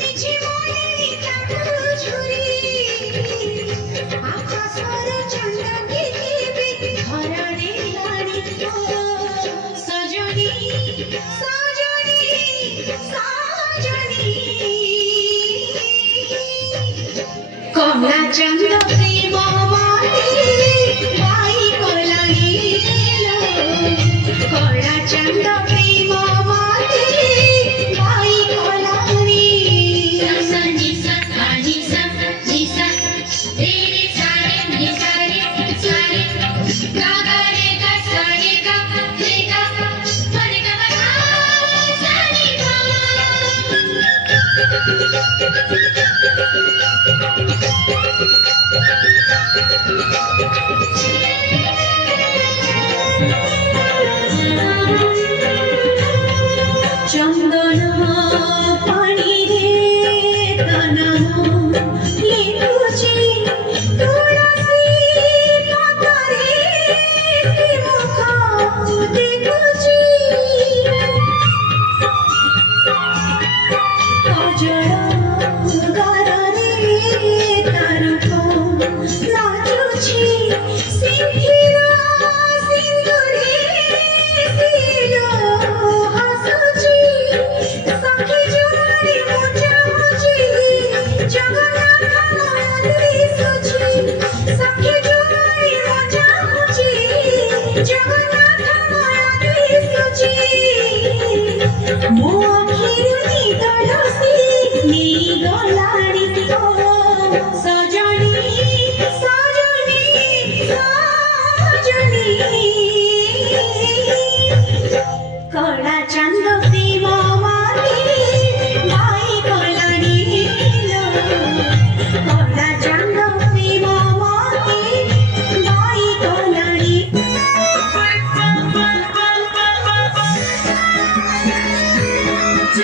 মিছে মনে চাঁদ ঝুরি আকাশর চাঁদ পৃথিবী ধরারে লাড়ি সজনী সজনী সজনী কমলা চন্দ্র প্রেম মাটি বাই কলাইল কমলা চন্দ্র প্রেম মাটি by কলারি sa ni sa pa ni sa re re sa re ga ga re ga sa re ga ma re ga ma sa re ga Chandan